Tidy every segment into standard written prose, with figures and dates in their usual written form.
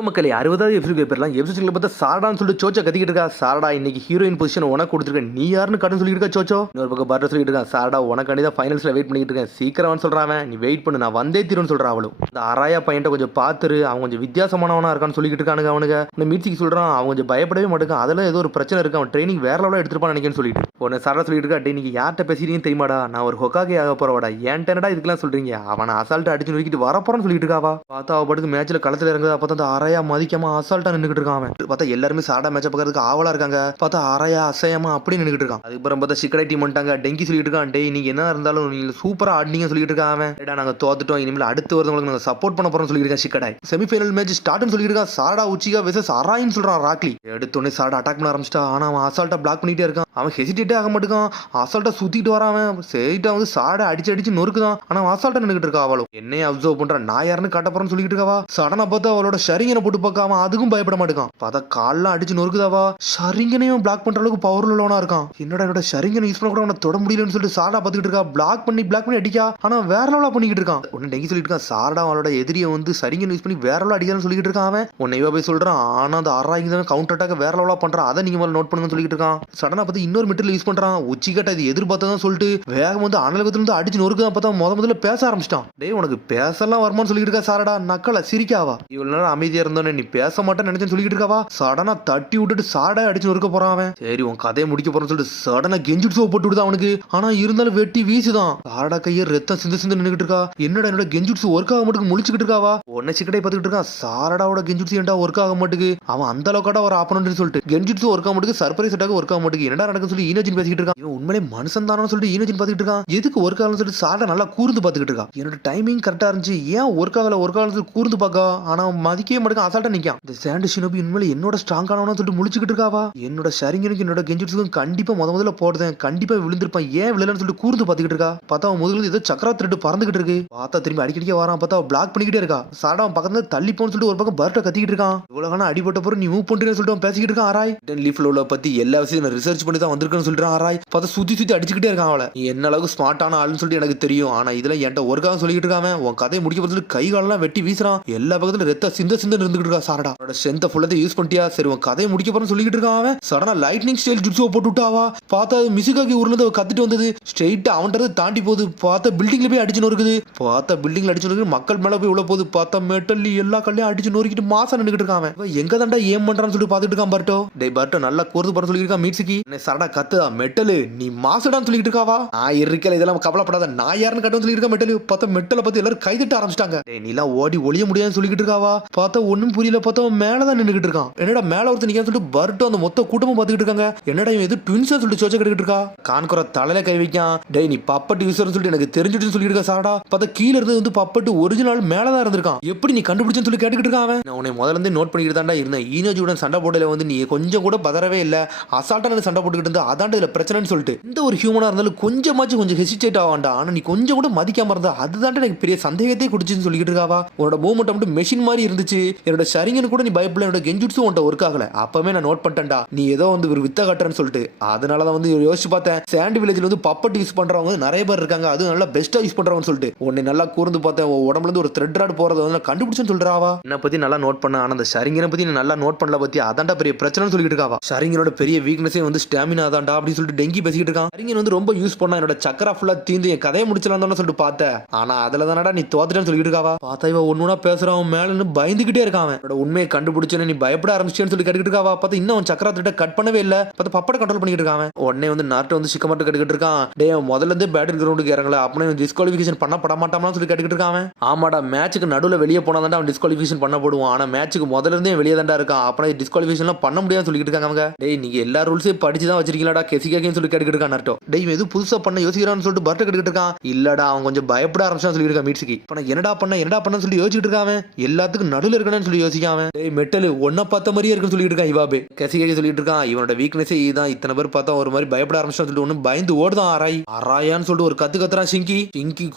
மக்களே 60வது எபிசோட் பேர்லாம் எபிசோட்ல பார்த்தா சாரடான்னு சொல்லிட்டு சோச்சா கத்திக்கிட்டு இருக்கா. சாரடா இன்னைக்கு ஹீரோயின் பொசிஷன் உனக்கு கொடுத்துருக்கேன், நீ யாருன்னு கடன் சொல்லிட்டு இருக்கா சோச்சோ. இன்னொரு பக்கம் பர்ற சொல்லிட்டு இருக்கா, சாரடா உனக்காண்டி தான் ஃபைனல்ஸ்ல வெயிட் பண்ணிட்டு இருக்கேன், சீக்கிரம் சொல்றான். நீ வெயிட் பண்ணு, நான் வந்தே தீருன்னு சொல்றான். அவளும் இந்த அராயா பையன்ட்ட கொஞ்சம் பாத்துரு, அவன் கொஞ்சம் வித்தியாசமானவனா இருக்கான்னு சொல்லிட்டு இருக்கானுங்க. அவனுங்க இந்த மீட்சிக்கு சொல்றான், அவன் கொஞ்சம் பயப்படவே மாட்டேங்கான், அதுல ஏதோ ஒரு பிரச்சனை இருக்கு, அவன் ட்ரைனிங் வேற லெவலில் எடுத்துருப்பான்னு நினைக்கிறேன்னு சொல்லிட்டு உடனே சாரடா சொல்லிட்டு இருக்கா, டே நீங்க யார்கிட்ட பேசுறீங்கன்னு தெரியுமாடா, நான் ஒரு ஹொக்காகே ஆக போறவாடா, ஏன்டா இதுக்கெல்லாம் சொல்றீங்க, அவனை அசால்ட்டா அடிச்சு நொறுக்கிட்டு வரப்போறன்னு சொல்லிட்டு இருக்காவா. பார்த்தா அவ படுக்கு மேட்ச்ல களத்துல இறங்குது. அப்போ அந்த அரையா மதிக்காம அசால்ட்டா நின்னுட்டு இருக்கான். பார்த்தா எல்லாருமே சாரடா மேட்ச பார்க்கறதுக்கு ஆவலா இருக்காங்க. பார்த்தா அரையா அசையாம அப்படி நின்னுட்டு இருக்கான். அதுக்கப்புறம் பார்த்தா சிக்கடை டீம் வந்துட்டாங்க. டெங்கி சொல்லிட்டு இருக்கான், டேய் நீங்க என்ன இருந்தாலும் நீங்க சூப்பரா ஆடினீங்க சொல்லிட்டு இருக்கான். ஏடா நாங்க தோத்துட்டோம், இனிமேல் அடுத்து வரவங்களுக்கு நாங்க சப்போர்ட் பண்ண போறோம் சொல்லிட்டு இருக்கான். சிக்கடை செமிஃபைனல் மேட்ச் ஸ்டார்ட்னு சொல்லிட்டு இருக்கான். சாரடா உச்சிகா வெர்சஸ் அராயின்னு சொல்றான் ராக்லி. எடுத்தோடனே சாரடா அட்டாக் பண்ண ஆரம்பிச்சிட்டா. ஆனா அவன் அசால்ட்டா பிளாக் பண்ணிட்டே இருக்கான். அவன் ஹெசிடேட்டே ஆக மாட்டேங்கான், அசால்ட்டா சுத்திட்டு வரான். சரிட்டா வந்து சாரடா அடிச்சு நொறுக்குதான். ஆனா அவன் அசால்ட்டா நின்னுட்டு இருக்கா. அவளும் என்னைய அப்சர்வ் பண்றான், நான் யாருன்னு காட்ட போறேன்னு சொல்லிட்டு இருக்காவா. சடனா பார்த்தா அவளோட ஷரிங்கனை போட்டு பார்க்காம அதுக்கும் பயப்பட மாட்டேங்கான். பார்த்தா கால்லாம் அடிச்சு நொறுக்குதாவா. ஷரிங்கனையும் பிளாக் பண்ற அளவுக்கு பவர் உள்ளவனா இருக்கான். என்னோட ஷரிங்கனை யூஸ் பண்ண கூட அவனை தொட முடியலன்னு சொல்லிட்டு சாரடா பார்த்துட்டு இருக்கா. பிளாக் பண்ணி அடிக்கா. ஆனா வேற லெவலா பண்ணிக்கிட்டு இருக்கான். உன்னை டெங்கி சொல்லிட்டு இருக்கான், சாரடா அவளோட எதிரியை வந்து சரிங்கன் யூஸ் பண்ணி வேற லெவலா அடிக்கான்னு சொல்லிட்டு இருக்கான். அவன் உன்னை போய் சொல்றான், ஆனா அந்த அராயிங்க கவுண்டர் அட்டாக் வேற லெவலா பண்றான், அதை நீங்க நோட் பண்ணுங்கன்னு சொல்லிட்டு இருக்கான். சடனா பார்த்து இன்னொரு மெட்டீரியல் யூஸ் பண்றான். உச்சிக்கட்ட இது எதிர்பார்த்ததான் சொல்லிட்டு வேகம் வந்து அனலகத்துல இருந்து அடிச்சு நொறுக்குதான். பார்த்தா முதல்ல பேச ஆரம்பிச்சிட்டான். டேய் உனக்கு பேசலாம் வருமானு சொல்லிட்டு இருக்கா சாரடா. நக்கல சிரிக்காவா. இவ்வளவு நேரம் அமைதியா இருந்தோன்னு நீ பேச மாட்டேன்னு நினைச்சேன்னு சொல்லிட்டு இருக்காவா. சடனா தட்டி விட்டுட்டு சாரடா அடிச்சு நொறுக்க போறான். அவன் சரி உன் கதையை முடிக்க போறேன்னு சொல்லிட்டு சடனா கெஞ்சுட்ஸோ போட்டு விடுதான் அவனுக்கு. ஆனா இருந்தாலும் வெட்டி வீசுதான். சாரடா கையை ரத்தம் சிந்து நின்னுட்டு இருக்கா. என்னோட கெஞ்சுட்ஸ் ஒர்க் ஆக மாட்டுக்கு முழிச்சுக்கிட்டு இருக்காவா. உன்னை சிக்கடை பார்த்துக்கிட்டு இருக்கான். சாரடாவோட கெஞ்சுட்ஸ் ஏன்டா ஒர்க் ஆக மாட்டுக்கு, அவன் அந்த அளவுக்காட ஒரு ஆப்பனன்ட்னு சொல்லிட்டு கெஞ்சுட்ஸ் ஒர்க் ஆக மாட்டுக்கு, சர்ப்ரைஸ் அட்டாக் ஒர்க் ஆக மாட்டுக்கு, என்னடா நடக்குன்னு சொல்லி ஈனோஜின் பேசிக்கிட்டு இருக்கான். இவன் உண்மையிலே மனுஷன் தானு சொல்லிட்டு ஈனோஜின் பார்த்துக்கிட்டு இருக்கான். எதுக்கு ஒர்க் ஆகலன்னு சொல்லிட்டு சாரடா நல்லா கூர்ந்து பார்த்துக்கிட்டு இருக்கான். என்னோட டைமிங் கரெக்டா இருந்துச்சு, ஏன் ஒர்க் ஆகல கூர்ந்து பார்க்கா. ஆனா மதிக்கவே மாட்டேங்க, அசால்ட்டா நிக்கான். இந்த சாண்ட் ஷினோபி உண்மையிலே என்னோட ஸ்ட்ராங்கானவனு சொல்லிட்டு முழிச்சுக்கிட்டு இருக்காவா. என்னோட ஷரிங்கனுக்கு என்னோட கெஞ்சுட்ஸுக்கும் கண்டிப்பா முதல்ல போடுறேன், கண்டிப்பா விழுந்திருப்பான், ஏன் விழலன்னு சொல்லிட்டு கூர்ந்து பார்த்துக்கிட்டு இருக்கா. பார்த்தா அவன் முதல்ல ஏதோ சக்கரா த்ரெட் பறந்துகிட்டு இருக்கு. பார்த்தா திரும்பி அடிக்கடிக்க வரான். பார்த்தா பிளாக் பண்ணிக்கிட்டே இருக்கா. சாரடா அவன் பக்கத்துல தள்ளி போன்னு சொல்லிட்டு ஒரு பக்கம் பர்ட்ட கத்திக்கிட்டு இருக்கான். இவ்வளவு அடிபட்ட போற நீ மூவ் பண்றேன்னு சொல்லிட்டு அவன் பேசிக்கிட்டு இருக்கான். ஆராய் லீஃப் லோல பத்தி எல்லா விஷயம் நான் ரிசர்ச் பண்ணி தான் வந்திருக்கேன்னு சொல்றான். ஆராய் பார்த்தா சுத்தி அடிச்சுக்கிட்டே இருக்கான். அவளை நீ என்ன அளவுக்கு ஸ்மார்ட்டான ஆளுன்னு சொல்லிட்டு எனக்கு தெரியும், ஆனா இதுல என்கிட்ட ஒர்க்காக சொல்லிட்டு இருக்காம உன் கதையை முடிக்க போது கை காலெல்லாம் வெட்டி வீசுறான். எல்லா பக்கத்துல ரத்த சிந்த இருந்துகிட்டு இருக்கா. சாரடா அவனோட ஸ்ட்ரென்த் ஃபுல்லா யூஸ் பண்ணிட்டியா, சரி உன் கதையை முடிக்க போறேன்னு சொல்லிட்டு இருக்கான். அவன் சடனா லைட்னிங் ஸ்டைல் ஜுட்ஸோ போட்டு விட்டாவா. பார்த்தா மிசுகாக்கி ஊர்ல கத்திட்டு வந்தது ஸ்ட்ரெயிட்டா அவன்கிட்ட தாண்டி போகுது. பார்த்தா பில்டிங்ல போய் அடிச்சு நொறுக்குது. பார்த்தா பில்டிங்ல அடிச்சு நொறுக்கு மக்கள் மேல போய் உள்ள போகுது. பார்த்தா மெட்டல் எல்லா கல்லையும் அடிச்சு நொறுக்கிட்டு மாசம் நின்னுட்டு இருக்கான். எங்க தாண்டா ஏம் பண்றான்னு சொல்லிட்டு பாத்துட்டு இருக்கான். பர்ட்டோ டேய் பர்ட்டோ நல்லா கூர்ந்து போற சொல்லி இருக்கான். மீட்சிக்கு சரடா கத்துதா மெட்டல் நீ மாசடான்னு சொல்லிட்டு இருக்காவா. நான் இருக்கல இதெல்லாம் கவலைப்படாத, நான் யாருன்னு கட்டணும் சொல்லி இருக்கா. மெட்டல் பார்த்தா மெட்டலை பத்தி எல்லாரும் கைதிட்ட ஆரம்பிச்சிட்டாங்க. நீ எல்லாம் ஓடி ஒளிய முடியாதுன்னு சொல்லிட்டு இருக்காவா. பார்த்தா ஒண்ணும் புரியல. பார்த்தா மேலதான் நின்னுட்டு இருக்கான். என்னடா மேல ஒருத்தர் நிக்கான்னு சொல்லிட்டு பர்ட்டோ அந்த மொத்த கூட்டமும் பாத்துக்கிட்டு இருக்காங்க. என்னடா இவன் எது ட்வின்ஸா சொல்லிட்டு சோச்ச கட்டிட்டு இருக்கா. கான்குற தலையில கை வைக்கான். டேய் நீ பப்பட்டு யூசர்னு சொல்லிட்டு எனக்கு தெரிஞ்சுட்டு சொல்லிட்டு இருக்கா. சாரடா பார்த்தா கீழ இருந்து வந்து பப்பட்டு ஒரிஜினல் மேலதான் இருந்திருக்கான். எப்படி நீ கண்டுபிடிச்சன்னு சொல்லி கேட்டுக்கிட்டு இருக்கான். அவன் நான் உன்னை முதல்ல இருந்து நோட் பண்ணிக்கிட்டு தான்டா இருந்தேன். ஈனோஜியுடன் சண்டை போடல வந்து நீ கொஞ்சம் கூட பதறவே இல்ல, அசால்ட்டா சண்டை போட்டுக்கிட்டு இருந்தா அதான்டா இதுல பிரச்சனைன்னு சொல்லிட்டு இந்த ஒரு ஹியூமனா இருந்தாலும் கொஞ்சம் ஹெசிடேட் ஆவான்டா. ஆனா நீ கொஞ்சம் கூட மதிக்காம இருந்தா அதுதான் எனக்கு பெரிய சந்தேகத்தை குடிச்சுன்னு சொல்லிட்டு இருக்காவா. உன்னோட மூவ்மெண்ட் மட்டும் மெஷின் மாதிரி இருந்துச்சு. என்னோட ஷரிங்கன் கூட நீ பயப்படல, என்னோட கெஞ்சுட்ஸும் உன்ட்ட ஒர்க் ஆகல. அப்பவே நான் நோட் பண்ணிட்டேன்டா நீ ஏதோ வந்து ஒரு வித்த கட்டுறன்னு சொல்லிட்டு. அதனாலதான் வந்து யோசிச்சு பார்த்தேன். சாண்ட் வில்லேஜ்ல வந்து பப்பட் யூஸ் பண்றவங்க நிறைய பேர் இருக்காங்க, அது நல்லா பெஸ்டா யூஸ் பண்றவங்க சொல்லிட்டு உன்னை நல்லா கூர்ந்து பார்த்தேன். உடம்புல இருந்து ஒரு த்ரெட் ராட் போறத வந்து கண்டுபிடிச்சுன்னு சொல்றாவா. என்ன பத்தி நல்லா நோட் பண்ண, ஆனா அந்த ஷரிங்கனை பத்தி நீ நல்லா நோட் பண்ணல பத்தி அதான்டா பெரிய பிரச்சனைன்னு சொல்லிட்டு இருக்காவா. ஷரிங்கனோட பெரிய வீக்னஸே வந்து ஸ்டாமினா தான்டா அப்படின்னு சொல்லிட்டு டெங்கி பேசிக்கிட்டு இருக்கான். ஷரிங்கன் வந்து ரொம்ப யூஸ் பண்ணா என்னோட சக்கரா ஃபுல்லா தீந்து என் கதையை முடிச்சலாம் சொல்லிட்டு பார்த்தேன். ஆனா அதுல தானடா நீ தோத்துட்டேன்னு சொல்லிட்டு இருக்காவா. பார்த்தா இவன் ஒண்ணுனா பேசுறான், மேல பயந்துகிட்டே இருக்கான். அவன் உண்மையை கண்டுபிடிச்சேன்னு நீ பயப்பட ஆரம்பிச்சேன்னு சொல்லி கேட்டுக்கிட்டு இருக்காவா. பார்த்தா இன்னும் அவன் சக்கரா திட்ட கட் பண்ணவே இல்ல. பார்த்தா பப்பட கண்ட்ரோல் பண்ணிட்டு இருக்கான். உடனே வந்து நாட்டை வந்து சிக்க மட்டும் கேட்டுக்கிட்டு இருக்கான். டே முதல்ல இருந்து பேட்டில் கிரவுண்டுக்கு இறங்கல அப்படின்னு டிஸ்குவாலிஃபிகேஷன் பண்ண மாட்டான்னு சொல்லி கேட்டுக்கிட்டு இருக்கான். ஆமாடா மேட்சுக்கு நடுவில் வெளியே போனாதான் அவன் டிஸ்குவாலிஃபிகேஷன் பண்ண போடுவான், ஆனா மேட்சுக்கு முதல்ல இருந்தே வெளியே தான்டா இருக்கான், அப்புறம் டிஸ்குவாலிஃபிகேஷன் பண்ண முடியாதுன்னு சொல்லிட்டு இருக்காங்க. அவங்க டேய் நீங்க எல்லா ரூல்ஸையும் படிச்சு தான் வச்சிருக்கீங்களாடா கெசிகாக்கேன்னு சொல்லி கேட்டுக்கிட்டு இருக்கான். நாட்டோ டேய் எது புதுசா பண்ண யோசிக்கிறான்னு சொல்லிட்டு பர்ட்ட கேட்டுக்கிட்டு இருக்கான். இல்லடா அவன் கொஞ்சம் பயப்பட ஆரம்பிச்சான்னு சொல்லி இருக்கான். மீட்ஸுக்கு இப்ப நான் என்னடா பண்ண சொல்லி யோசிச்சுட்டு இருக்கான். எல்லாத்துக்கும் நடுவில் இருக்கணும்னு சொல்லி யோசிக்காம டேய் மெட்டல் ஒன்ன பார்த்த மாதிரியே இருக்குன்னு சொல்லிட்டு இருக்கான். இவாபே கெசிகாக்கே சொல்லிட்டு இருக்கான். இவனோட வீக்னஸே இதுதான், இத்தனை பேர் பார்த்தா ஒரு மாதிரி பயப்பட ஆரம்பிச்சான்னு சொல்லிட்டு ஒன்னும் பயந்து ஓடுதான். அராயான்னு சொல்லிட்டு ஒரு கத்துறான். சிங்கி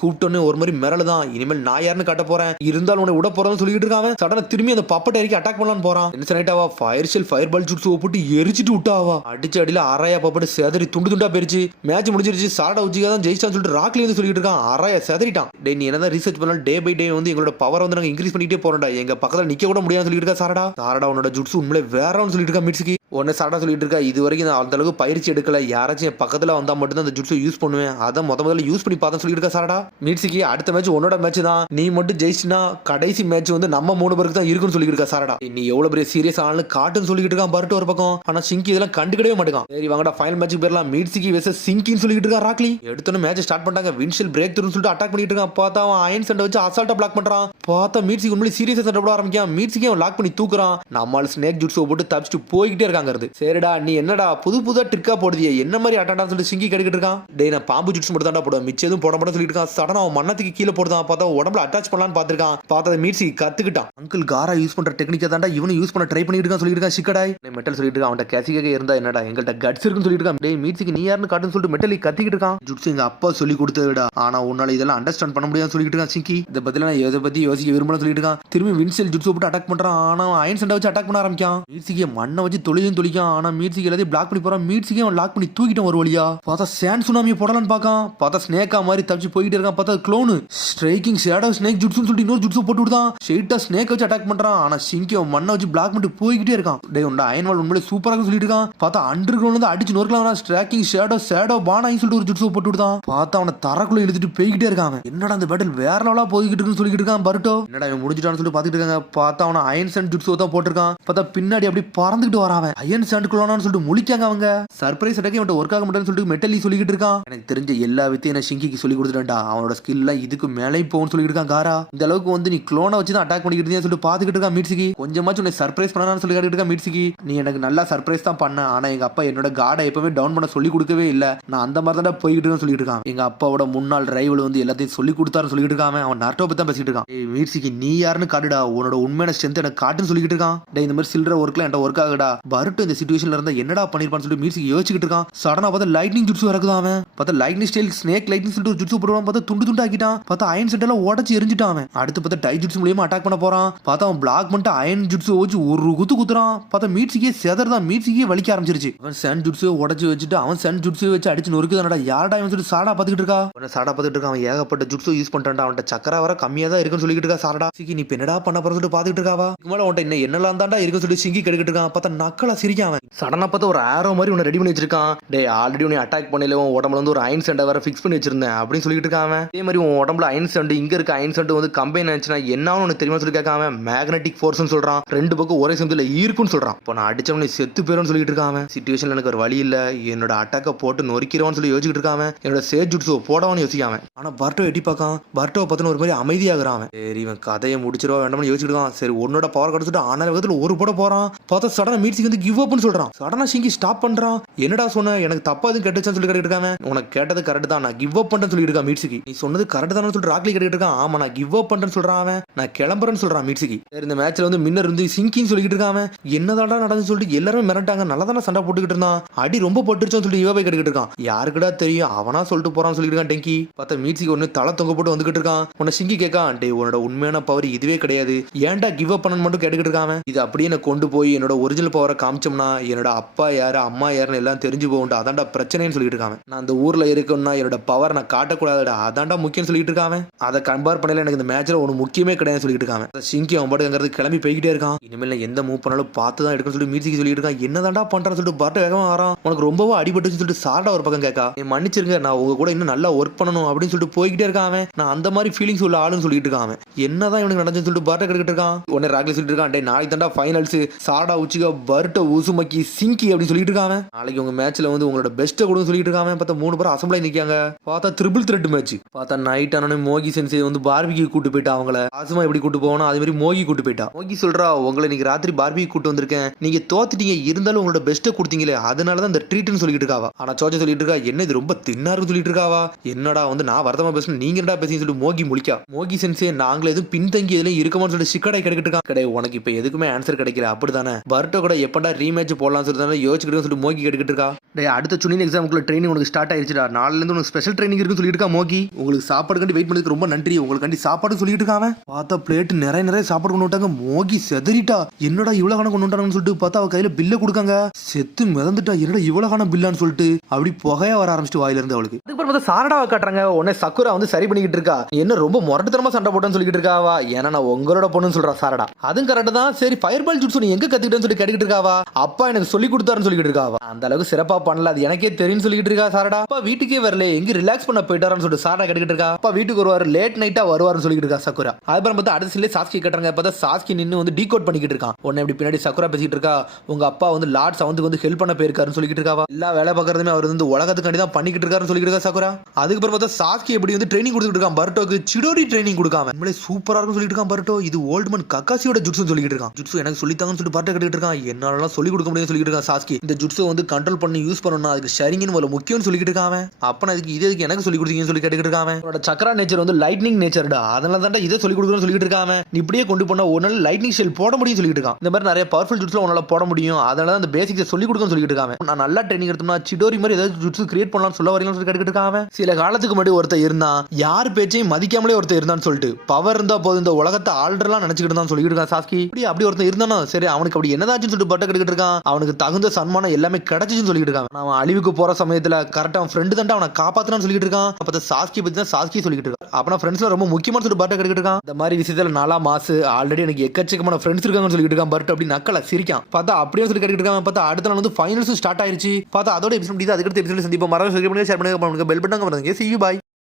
கூப்பிட்டோன்னு ஒரு மாதிரி மிரளுதான். இனிமேல் நான் யாருன்னு காட்ட போறேன், இருந்தாலும் உன்னை விட போறேன்னு சொல்லிட்டு இருக்கான். சடனா திரும்பி அந்த பப்பட்டை இறக்கி அட்டாக் பண்ணலான்னு போறான். என்ன ஃபயர் ஷெல் ஃபயர் பால் ஜூட்ஸ் போட்டு எரிச்சிட்டு விட்டாவா. அடிச்சு அடியில அராயா பப்பட்டு செதறி துண்டா போயிருச்சு. மேட்ச் முடிஞ்சிருச்சு. சாரடா உச்சிகா தான் ஜெயிச்சான்னு சொல்லிட்டு ராக்லி வந்து சொல்லிட்டு இருக்கான். அராயா செதறிட்டான். டே நீ என்னதான் ரிசர்ச் பண்ணாலும் டே பை டே வந்து எங்களோட பவர் வந்து நாங்க இன்க்ரீஸ் பண்ணிட்டே போறோம்டா. எங்க பக்கத்து பக்கத்துல நிக்க கூட முடியாதுன்னு சொல்லிட்டு இருக்கா சாரடா உன்னோட ஜுட்ஸு உண்மையிலே வேறன்னு சொல்லிட்டு இருக்கா மிட்சுகி. உடனே சாரடா சொல்லிட்டு இருக்கா, இது வரைக்கும் நான் அந்த அளவுக்கு பயிற்சி எடுக்கல, யாராச்சும் என் பக்கத்துல வந்தா மட்டும் தான் அந்த ஜுட்ஸு யூஸ் பண்ணுவேன், அதை முதல்ல யூஸ் பண்ணி பார்த்தேன்னு சொல்லிட்டு இருக்கா சாரடா. மிட்சுகி அடுத்த மேட்ச் உன்னோட மேட்ச் தான், நீ மட்டும் ஜெயிச்சினா கடைசி மேட்ச் வந்து நம்ம 3 பேருக்கு தான் இருக்குன்னு சொல்லிட்டு இருக்கா சாரடா. நீ எவ்வளவு பெரிய சீரியஸ் ஆனு காட்டுன்னு சொல்லிட்டு இருக்கான் பருட்டு ஒரு பக்கம். ஆனா சிங்கி இதெல்லாம் கண்டுக்கவே மாட்டேங்கான். சரி வாங்கடா ஃபைனல் மேட்ச் போயிடலாம். மிட்சுகி வெர்சஸ் சிங்கின்னு சொல்லிட்டு இருக்கா ராக்லி. எடுத்தோன்னு மேட்ச் ஸ்டார்ட் பண்ணிட்டாங்க. வின்ஷில் பிரேக் த்ரூன்னு சொல்லிட்டு அட்டாக் பண்ணிட்டு இருக்கான். பார்த்தா அவன் அயன் சண்டை வச்சு அசால்ட்டா பிளாக் பண்றான். பார்த்தா மிட்சுகி உண்மையிலே சீரியஸா சண்டை போட ஆரம்பிக்கான். மிட்சுகி அவன் லாக் பண்ணி தூக்குறான். நம்மால ஸ்னேக் ஜுட்ஸோ போட்டு தப்பிச்சுட்டு போய்கிட்டே இருக்காங்க. சரிடா நீ என்னடா புதுசா ட்ரிக்கா போடுதியே, என்ன மாதிரி அட்டாண்டா சொல்லிட்டு சிங்கி கடிக்கிட்டு இருக்கான். டேய் நான் பாம்பு ஜுட்ஸ் மட்டும் தான்டா போடுவேன், மிச்சம் எதுவும் போட மாட்டேன்னு சொல்லிட்டு இருக்கான். சடனா அவன் மண்ணத்துக்கு கீழே போடுதான். பார்த்தா உடம்புல அட்டாச் பண்ணலான்னு பார்த்திருக்கான். பார்த்தா மிட்சுகி கத்துக்கிட்டான். அங்கிள் காரா யூஸ் பண்ற டெக்னிக்கை தாண்டா இவனும் யூஸ் பண்ண ட்ரை பண்ணிட்டு இருக்கான் சொல்லிட்டு இருக்கான். சிக்கடாய் மெட்டல் சொல்லிட்டு இருக்கான். அவன்கிட்ட கேசிக்கே இருந்தா என்னடா எங்கள்கிட்ட கட்ஸ் இருக்குன்னு சொல்லிட்டு இருக்கான். டேய் மிட்சுகி நீ யாருன்னு காட்டுன்னு சொல்லிட்டு மெட்டலி கத்திக்கிட்டு இருக்கான். ஜுட்ஸ் எங்க அப்பா சொல்லி கொடுத்ததுடா, ஆனா உன்னால இதெல்லாம் அண்டர்ஸ்டாண்ட் பண்ண முடியாதுன்னு சொல்லிட்டு இருக்கான். சிங்கி இதை பத்தி நான் எதை பத்தி யோசிக்க விரும்பல சொல்லிட்டு இருக்கான். திரும்பி வின்செல் ஜுட்ஸ் போட்டு அட்டாக் பண்றான். ஆனா அயன் சண்டை வச்சு அட்டாக் பண்ண ஆரம்பிக்கான். மிட்சுகி மண்ணை வச்சு தொழிக்கான். ஆனா மிட்சுகி எல்லாத்தையும் பிளாக் பண்ணி போறான். மிட்சுகி அவன் லாக் பண்ணி தூக்கிட்டான் ஒரு வழியா. பார்த்தா சாண்ட் சுனாமியை போடலான்னு பார்க்கான். பார்த்தா ஸ்னேக்கா மாதிரி தப்பிச்சு போயிட்டே இருக்கான். பார்த்தா க்ளோனு ஸ்ட்ரைக்கிங் ஷேடோ ஸ்னேக் ஜுட்ஸ்னு சொல்லிட்டு இன்னொரு ஜுட்ஸ் போட்டு விடுதான். ஸ்ட்ரைட்டா ஸ்னேக் வச்சு அட்டாக் பண்றான். ஆனா சிங்கி அவன் மண்ணை வச்சு பிளாக் பண்ணிட்டு போய்கிட்டே இருக்கான். டேய் உண்டா அயன் வால் உண்மையிலே சூப்பராக சொல்லிட்டு இருக்கான். பார்த்தா அண்டர் கிரவுண்ட் வந்து அடிச்சு நொறுக்கலாம். ஸ்ட்ரைக்கிங் ஷேடோ பானான்னு சொல்லிட்டு ஒரு ஜுட்ஸ் போட்டு விடுதான். பார்த்தா அவனை தரக்குள்ள இழுத்துட்டு போய்கிட்டே இருக்காங்க. என்னடா அந்த பேட்டில் வேற லெவலா போய்கிட்டு இருக்குன்னு சொல்லிட்டு இருக்கான் பருட்டோ. என்னடா இவன் முடிஞ்சிட்டான்னு சொல்லிட்டு பாத்துட்டு இருக்காங்க. பார்த்தா அவனை அயன் சாண்ட் ஜுட்ஸ் தான் போட்டிருக்கான். பார்த்தா பின்னாடி அப்படி பறந்துட்டு வரான். அயன் சாண்ட் குளோனான்னு சொல்லிட்டு முழிக்காங்க அவங்க. சர்ப்ரைஸ் அட்டாக் இவன் ஒர்க் ஆக மாட்டேன்னு சொல்லிட்டு மெட்டலி சொல்லிட்டு இருக்கான். எனக்கு தெரிஞ்ச எல்லா வித்தையும் நான் சிங்கிக்கு சொல்லி கொடுத்துட்டேன்டா, அவனோட ஸ்கில் எல்லாம் இதுக்கு மேலே போகும்னு சொல்லிட்டு இருக்கான் காரா. இந்த அளவுக்கு வந்து நீ க்ளோனை வச்சு தான் அட்டாக் பண்ணிக்கிட்டு சொல்லிட்டு பாத்துக்கிட்டு இருக்கான் மிட்சுகி. கொஞ்சமாச்சும் உன்னை சர்ப்ரைஸ் பண்ணான்னு சொல்லி கேட்டுட்டு இருக்கான் மிட்சுகி. நீ எனக்கு நல்லா சர்ப்ரைஸ் தான் பண்ண, ஆனா எங்க அப்பா என்னோட காடை எப்பவுமே டவுன் பண்ண சொல்லி கொடுக்கவே இல்ல, நான் அந்த மாதிரி தான் போய்கிட்டு இருக்கேன்னு சொல்லிட்டு இருக்கான். எங்க அப்பாவோட முன்னாள் ரைவல் வந்து எல்லாத்தையும் சொல்லி கொடுத்தாருன்னு சொல்லிட்டு இருக்கான். அவன் நர்ட்டோ பத்தி தான் பேசிட்டு இருக்கான். ஏய் மிட்சுகி நீ யாருன்னு காட்டுடா, உன்னோட உண்மையான ஸ்ட்ரென்த் எனக்கு காட்டுன்னு சொல்லிட்டு இருக்கான். டேய் இந்த மாதிரி சில்ற ஒர்க்ல என்கிட்ட ஒர்க் ஆகுடா, பருட்டு இந்த சிச்சுவேஷன்ல இருந்தா என்னடா பண்ணிருப்பான்னு சொல்லிட்டு மிட்சுகி யோசிச்சுட்டு இருக்கான். சடனா பார்த்தா லைட்னிங் ஜுட்ஸ் வரக்குதான். அவன் பார்த்தா லைட்னிங் ஸ்டைல் ஸ்னேக் லைட்னிங் சொல்லிட்டு ஒரு ஜுட்ஸ் போடுவான். பார்த்தா துண்டு துண்டு ஆக்கிட்டான். பார்த்தா அயன் செட் எல்லாம் உடச்சு எரிஞ்சிட்டான். அவன் அடுத்து பார்த்தா டை ஜுட்ஸ் மூலியமா அட்டாக் பண்ண போறான். பார்த்தா அவன் பிளாக் பண்ணிட்டு அயன் ஜுட்ஸ் வச்சு ஒரு குத்துறான். பார்த்தா மிட்சுகியே செதறதான். மிட்சுகியே வலிக்க ஆரம்பிச்சிருச்சு. அவன் சன் ஜுட்ஸ் உடச்சு வச்சுட்டு அவன் சன் ஜுட்ஸ் வச்சு அடிச்சு நொறுக்குதானடா. யாரடா அவன் சொல்லிட்டு சாடா பாத்துக்கிட்டு இருக்கா. அவன் சாடா பாத்துக்கிட்டு இருக்கான். அவன் ஏகப்பட்ட ஜுட்ஸ் யூஸ் பண்றான்டா. அவன்கிட்ட சக்கரை வர கம்மியா தான் இருக்குன்னு சொல்லிட்டு இருக்கா சாரடா. சிங்கி நீ என்னடா பண்ண போற சொல்லிட்டு பாத்துக்கிட்டு இருக்காவா. இதுக்கு மேல அவன்கிட்ட என்ன என்னெல்லாம் தாண்டா இருக்குன்னு சொல்லி சிங்கி கெடுக்கிட்டு இருக்கான். பார்த்தா நக்கலா சிரிக்கான். அவன் சடனா பார்த்தா ஒரு ஆரோ மாதிரி உன்னை ரெடி பண்ணி வச்சிருக்கான். டே ஆல்ரெடி உன்னை அட்டாக் பண்ணல, உன் உடம்புல வந்து ஒரு அயன் சண்டை வர ஃபிக்ஸ் பண்ணி வச்சிருந்தேன் அப்படின்னு சொல்லிட்டு இருக்கான். அதே மாதிரி உன் உடம்புல அயன் சண்டு இங்க இருக்க அயன் சண்டு வந்து கம்பைன் ஆச்சுன்னா என்னன்னு உனக்கு தெரியுமா சொல்லி கேட்காம மேக்னெட்டிக் ஃபோர்ஸ்னு சொல்றான். ரெண்டு பக்கம் ஒரே சமயத்துல ஈர்க்குன்னு சொல்றான். இப்போ நான் அடிச்சவனை செத்து போயிரும் சொல்லிட்டு இருக்கான். சிச்சுவேஷன்ல எனக்கு ஒரு வழி இல்ல, என்னோட அட்டாக்கை போட்டு நொறுக்கிறவன்னு சொல்லி யோசிச்சுட்டு இருக்கான். என்னோட சேஜ் ஜுட்ஸோ போடவான்னு யோசிக்காம. ஆனா பர்ட்டோ எட்டி பார்க்கான். பர்ட்டோவை பத்தின ஒரு மாதிரி அமைதியாகிறான். சரி இவன் கதையை முடிச்சிருவா வேண்டாம்னு யோசிச்சுட்டு இருக்கான். சரி உன்னோட பவர் கிடைச்சிட்டு ஆனா விதத்துல ஒரு போட போறான். பார்த்தா சடனா மிட்சுகி வந்து கிவ் அப்னு சொல்றான். சடனா சிங்கி ஸ்டாப் பண்றான். என்னடா சொன்ன, எனக்கு தப்பா எதுவும் கேட்டுச்சான்னு சொல்லி கேட்டு இருக்காங்க. உனக்கு கேட்டது கரெக்ட் தான், நான் கிவ் அப் பண்றேன்னு சொல்லிட்டு இருக்கான் மிட்சுகி. நீ சொன்னது கரெக்ட் தான் சொல்லிட்டு ராக்லி கேட்டு இருக்கான். ஆமா நான் கிவ் அப் பண்றேன்னு சொல்றான். அவன் நான் கிளம்புறேன்னு சொல்றான் மிட்சுகி. இந்த மேட்ச்ல வந்து மின்னர் வந்து சிங்கின்னு சொல்லிட்டு இருக்கான். என்னதாடா நடந்து சொல்லிட்டு எல்லாரும் மிரட்டாங்க. நல்லா தானே சண்டை போட்டுக்கிட்டு இருந்தான். அடி ரொம்ப போட்டுருச்சோன்னு சொல்லிட்டு இவ போய் கேட்டுக்கிட்டு இருக்கான். யாருக்குடா தெரியும், அவனா சொல்லிட்டு போறான்னு சொல்லிட்டு இருக்கான் டெங்கி. பார்த்தா மிட்சுகி ஒன்னு தலை தொங்க போட்டு வந்துகிட்டு இருக்கான். உன்னை சிங்கி கேட்கான். டே உன்னோட உண்மையான பவர் இதுவே கிடையாது, ஏன்டா கிவ் அப் பண்ணனு மட்டும் கேட்டுக்கிட்டு இருக்கான். இது அப்படியே நான் கொண்டு போய் என்னோட ஒரிஜினல் பவரை காமிச்சோம்னா என்னோட அப்பா யாரு அம்மா யாருன்னு எல்லாம் தெரிஞ்சு போகும்டா, அதான்டா பிரச்சனைன்னு சொல்லிட்டு இருக்கான். நான் அந்த ஊர்ல இருக்கணும்னா என்னோட பவர் நான் காட்டக்கூடாதுடா, அதான்டா முக்கியம் சொல்லிட்டு இருக்கான். அதை கம்பேர் பண்ணல எனக்கு இந்த மேட்ச்ல ஒன்னு முக்கியமே கிடையாது சொல்லிட்டு இருக்கான். சிங்கி அவன் பாட்டு அங்கிறது கிளம்பி போய்கிட்டே இருக்கான். இனிமேல் எந்த மூவ் பண்ணாலும் பார்த்து தான் எடுக்கணும்னு சொல்லி மிட்சுகி சொல்லிட்டு இருக்கான். என்னதான்டா பண்றான்னு சொல்லிட்டு பர்ட்டோ வேகமா வரான். உனக்கு ரொம்பவா அடிபட்டுன்னு சொல்லிட்டு சாரடா ஒரு பக்கம் கேட்கா. நீ மன்னிச்சிருங்க, நான் உங்க கூட இன்னும் நல்லா ஒர்க் பண்ணணும் அப்படின்னு சொல்லிட்டு போய்கிட்டே இருக்கான். நான் அந்த மாதிரி ஃபீலிங்ஸ் உள்ள ஆளுன்னு சொல்லிட்டு இருக்கான். என்னதான் இவனுக்கு நடந்துன்னு சொல்லிட்டு பர்ட்டோ கேட்டுக்கிட்டு இருக்கான். உடனே ராக்லி சொல்லிட்டு இருக்கான். டே நாளைக்கு தாண்டா ஃபைனல்ஸ், சாரடா உச்சிகா பர்ட்டோ உசுமக்கி சிங்கி அப்படின்னு சொல்லிட்டு இருக்கான். நாளைக்கு உங்க மேட்ச்ல வந்து உங்களோட பெஸ்ட்டை கொடுன்னு சொல்லிட்டு இருக்கான். பார்த்தா 3 பேர் அசம்பிளை நிக்காங்க. பார்த்தா ட்ரிபிள் த்ரெட் மேட்ச். பார்த்தா நைட் ஆனே மோகி சென்சே வந்து பார்பிக்கு கூட்டு போயிட்டா. அவங்கள ஆசுமா எப்படி கூட்டு போவானோ அதே மாதிரி மோகி கூட்டு போயிட்டா. மோகி சொல்றா, உங்களை இன்னைக்கு ராத்திரி பார்பிக்கு கூட்டு வந்திருக்கேன், நீங்க தோத்துட்டீங்க, இருந்தாலும் உங்களோட பெஸ்ட்டை கொடுத்தீங்களே அதனாலதான் இந்த ட்ரீட்னு சொல்லிட்டு இருக்காவா. ஆனா சோச்சா சொல்லிட்டு இருக்கா, என்ன இது ரொம்ப தின்னாரு சொல்லிட்டு இருக்காவா. என்னடா வந்து நான் வருத்தமா பேசணும், நீங்க என்னடா பேசி சொல்லிட்டு மோகி முழிக்கா. மோகி சென்சே நாங்களே எதுவும் பின்தங்கி எதுவும் இருக்கமான்னு சொல்லிட்டு சிக்கடை கிடைக்கிட்டு இருக்கான். கிடையாது உனக்கு இப்ப எதுக்குமே ஆன்சர் கிடைக்கல அப்படிதானே. பர்ட்டோ கூட எப்படா ரீமேட்ச் போடலாம்னு சொல்லிட்டு யோசிச்சுக்கிட்டு சொல்லிட்டு மோகி கேட்டுக்கிட்டு இருக்கா. அடுத்த சுனின் எக்ஸாமுக்குள்ள ட்ரைனிங் உனக்கு ஸ்டார்ட் ஆயிடுச்சுடா, நாளைல இருந்து உனக்கு ஸ்பெஷல் ட்ரைனிங் இருக்குன்னு சொல்லிட்டு இருக்கா மோகி. உங்களுக்கு சாப்பாடு கண்டி வெயிட் பண்ணதுக்கு ரொம்ப நன்றி, உங்களுக்கு சாப்பாடு சொல்லிட்டு இருக்காங்க. பார்த்தா பிளேட் நிறைய சாப்பாடு கொண்டு விட்டாங்க. மோகி செதறிட்டா. என்னடா இவ்வளவு கணக்கு கொண்டு விட்டாங்கன்னு சொல்லிட்டு பார்த்தா அவ கையில பில்ல கொடுக்காங்க. செத்து மிதந்துட்டா. என்னடா இவ்வளவு கணக்கு பில்லான்னு சொல்லிட்டு அப்படி புகையா வர ஆரம்பிச்சிட்டு வாயில இருந்து அவளுக்கு. அதுக்கப்புறம் பார்த்தா சாரடாவை காட்டுறாங்க. உடனே சக்குரா வந்து சரி பண்ணிக்கிட்டு இருக்கா. என்ன ரொம்ப முரட்டுத்தனமா சண்டை போட்டேன்னு சொல்லிட்டு இருக்காவா. ஏன்னா நான் உங்களோட பொண்ணு பண்ணணும்னு சொல்றா சாரடா. அதுவும் கரெக்ட் தான். சரி ஃபயர் பால் ஜுட்ஸு நீ எங்க கத்துக்கிட்டேன்னு சொல்லி கேட்டுக்கிட்டு இருக்காவா. அப்பா எனக்கு சொல்லி கொடுத்தாருன்னு சொல்லிட்டு இருக்காவா. அந்த அளவுக்கு சிறப்பா பண்ணல, அது எனக்கே தெரியும்னு சொல்லிட்டு இருக்கா சாரடா. அப்பா வீட்டுக்கே வரல, எங்க ரிலாக்ஸ் பண்ண போயிட்டாரான்னு சொல்லிட்டு சாரடா கேட்டுக்கிட்டு இருக்கா. அப்பா வீட்டுக்கு வருவாரு, லேட் நைட்டா வருவாருன்னு சொல்லிட்டு இருக்கா சக்குரா. அதுக்கப்புறம் பார்த்தா அடுத்த சீன்ல சாஸ்கி கட்டுறாங்க. பார்த்தா சாஸ்கி நின்று வந்து டீகோட் பண்ணிக்கிட்டு இருக்கான். உடனே இப்படி பின்னாடி சக்குரா பேசிட்டு இருக்கா. உங்க அப்பா வந்து லார்ட் செவன்த்துக்கு வந்து ஹெல்ப் பண்ண போயிருக்காருன்னு சொல்லிட்டு இருக்காவா. எல்லா வேலை பார்க்கறதுமே அவர் வந்து உலகத்துக்காண்டி தான் பண்ணிக்கிட்டு இருக்காருன்னு சொல்லிட்டு இருக்கா சக்குரா. அதுக்கப்புறம் பார்த்தா சாஸ்கி எப்படி வந்து ட்ரைனிங் கொடுத்துட்டு இருக்கான் பருட்டோக்கு. சிடோரி ட்ரைனிங் கொடுக்காம நம்மளே சூப்பரா இருக்கும் சொல்லிட்டு இருக்கான் பருட்டோ. இது ஓல்ட்மன் கக்காசியோட ஜுட்ஸு சொல்லிட்டு இருக்கான். ஜுட்ஸு எனக்கு சொல்லித்தாங்கன்னு சொல்லிட்டு பருட்டோ கேட்டுட்டு இருக்கான். என்னால சொல்லி கொடுக்க முடியும்னு சொல்லிட்டு இருக்கான் சாஸ்கி. இந்த ஜுட்ஸு வந்து கண்ட்ரோல் பண்ணி யூஸ் பண்ணணும், அதுக்கு ஷேரிங்னு ஒரு முக்கியம்னு சொல்லிட்டு இருக்கான். அப்ப அதுக்கு இதுக்கு எனக்கு சொல்லி கொடுத்தீங்கன்னு சொல்லி கேட்டுக்கிட்டு இருக்கான். அவனோட சக்கரா நேச்சர் வந்து லைட்னிங் நேச்சர்டா, அதனால தான் இதை சொல்லி கொடுக்குறேன்னு சொல்லிட்டு இருக்கான். நீ இப்படியே கொண்டு போனா ஒரு நாள் லைட்னிங் ஷெல் போட முடியும்னு சொல்லிட்டு இருக்கான். இந்த மாதிரி நிறைய பவர்ஃபுல் ஜுட்ஸ்ல உன்னால போட முடியும், அதனால தான் அந்த பேசிக்ஸ் சொல்லி கொடுக்கணும்னு சொல்லிட்டு இருக்கான். நான் நல்லா ட்ரைனிங் எடுத்தோம்னா சிடோரி மாதிரி ஏதாவது ஜுட்ஸ் கிரியேட் பண்ணலாம்னு சொல்ல வரீங்கன்னு சொல்லி கேட்டுக்கிட்டு இருக்கான். சில காலத்துக்கு முன்னாடி ஒருத்தர் இருந்தான், யார் பேச்சையும் மதிக்காமலே ஒருத்தர் இருந்தான்னு சொல்லிட்டு பவர் இருந்தா போதும் இந்த உலகத்தை ஆல்ரெல்லாம் நினைச்சுக்கிட்டு தான் சொல்லிட்டு இருக்கான் சாஸ்கி. அப்படி ஒருத்தர் இருந்தானோ சரி, அவனுக்கு அப்படி என்னதாச்சுன்னு சொல்லிட்டு பட்ட கேட்டுக்கிட்டு இருக்கான். அவனுக்கு தகுந்த சன்மானம் எல்லாமே கிடைச்சிச்சுன்னு சொல்லிட்டு இருக்கான். அவன் அழிவுக்கு போற சமயத்துல கரெக்டா அவன் ஃப்ரெண்டு தான் அவனை காப்பாத்தணும்னு சொல்லிட்டு இருக்கான். அப்ப சாஸ்கி பத்தி தான் சாஸ்கி சொல்லிட்டு இருக்கான். அப்ப ஃப்ரெண்ட்ஸ்ல ரொம்ப முக்கியமான சொல்லிட்டு பட்ட கேட்டுக்கிட்டு இருக்கான். இந்த மாதிரி விஷயத்துல நாலா மாசு ஆல்ரெடி எனக்கு எக்கச்சக்கமான ஃப்ரெண்ட்ஸ் இருக்காங்கன்னு சொல்லிட்டு இருக்கான். பட் அப்படி நக்கல சிரிக்கான். பார்த்தா அப்படியே சொல்லி கேட்டுக்கிட்டு இருக்கான். பார்த்தா அடுத்த நாள் வந்து ஃபைனல்ஸ் ஸ்டார்ட் ஆயிருச்சு. பார்த்தா அதோட எபிசோட் முடியுது. அதுக்கு எபிசோட் சந்திப்போம். மறக்காம ஷேர் பண்ணுங்க, பெல் பட்டன் பண்ணுங்க. See you, bye.